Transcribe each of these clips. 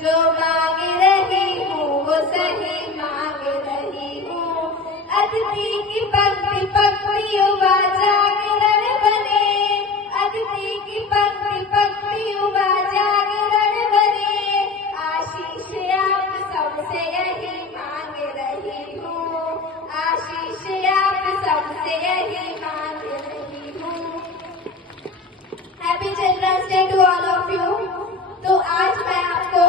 जो मांग रही हूँ वो सही मांग रही हूँ। अदिति की पंक्ति पंक्ति युवा जागरण बने, अदिति की पंक्ति पंक्ति युवा जागरण बने। आशीष आप सबसे यही मांग रही हूँ, आशीष आप सबसे यही मांग रही हूँ। Happy children's day to all of you. तो आज मैं आपको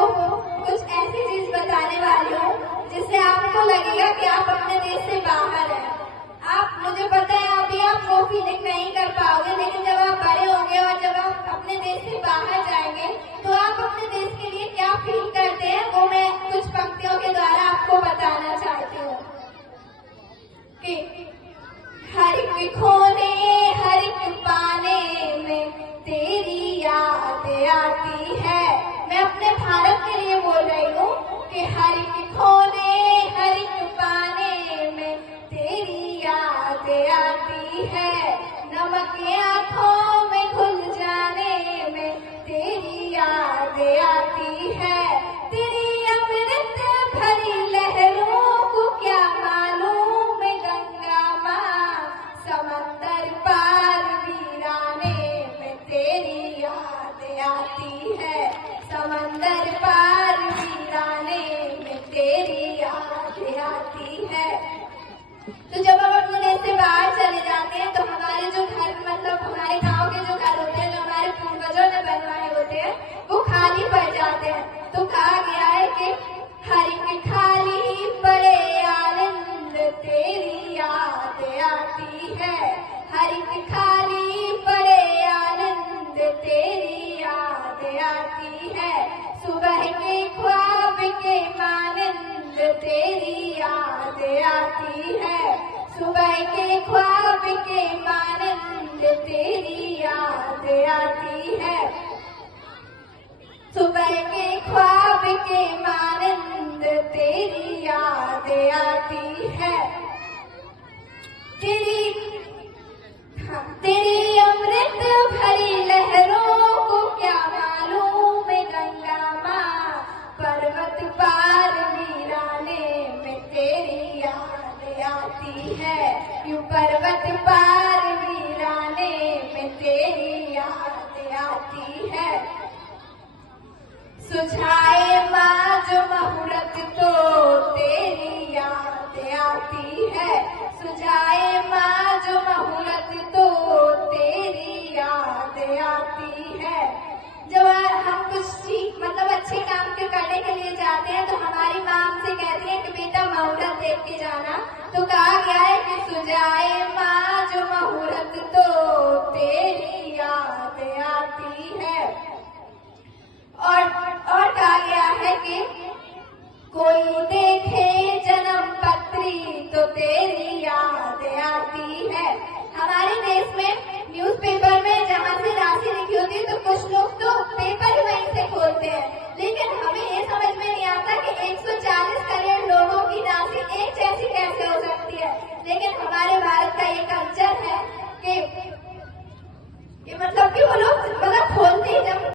कुछ ऐसी चीज बताने वाली हूँ जिससे आपको लगेगा कि आप अपने देश से बाहर हैं। आप, मुझे पता है अभी आप वो फीलिंग नहीं कर पाओगे, लेकिन जब आप बड़े होंगे और जब आप अपने देश से बाहर जाएंगे तो आप अपने देश के लिए क्या फील करते हैं वो मैं कुछ पंक्तियों के द्वारा आपको बताना चाहती हूँ। कि हर एक खोने हर एक पाने में तेरी याद आती है। मैं अपने भारत के लिए बोल रही हूँ कि हर एक खोने हर एक पाने में तेरी याद आती है। नमक आंखों में घुल जाने में तेरी याद आती है। तेरी अमृत भरी लहरों को क्या मालूम गंगा माँ, समंदर पार वीराने में तेरी याद आती है। समंदर पार वीराने में तेरी याद आती है। तो जब हम अपने देश से बाहर चले जाते हैं तो हमारे जो घर, मतलब हमारे गांव के जो घर होते हैं, जो हमारे पूर्वजों ने बनवाए होते हैं, वो खाली पड़ जाते हैं। तो कहा गया है कि हर एक खाली पड़े आनंद तेरी याद आती है। हर एक खाली पड़े आनंद तेरी याद आती है। सुबह के ख्वाब के मानंद तेरी याद आती है। सुबह के ख्वाब के मानंद तेरी याद आती है। सुबह के ख्वाब के मानंद तेरी याद आती है। तेरी अमृत भरी लहरों को क्या मालूम गंगा माँ, पर्वत पार वीराने में तेरी याद आती है। यूं पर्वत पार वीराने में तेरी याद आती है। सुझाए माँ जो मुहूर्त तो तेरी याद आती है। सुझाए माँ जो मुहूर्त तो तेरी याद आती है। जब हम कुछ चीज, मतलब अच्छे काम के करने के लिए जाते हैं तो हमारी माँ हमसे कहती है कि बेटा मुहूर्त देख के जाना। तो कहा गया है कि सुझाए माँ जो मुहूर्त तो तेरी याद आती है। और कहा गया है कि कोई देखे जन्म पत्री तो तेरी याद आती है। हमारे देश में न्यूज़पेपर में जहाँ से राशि लिखी होती है तो कुछ लोग तो पेपर ही वहीं से खोलते हैं।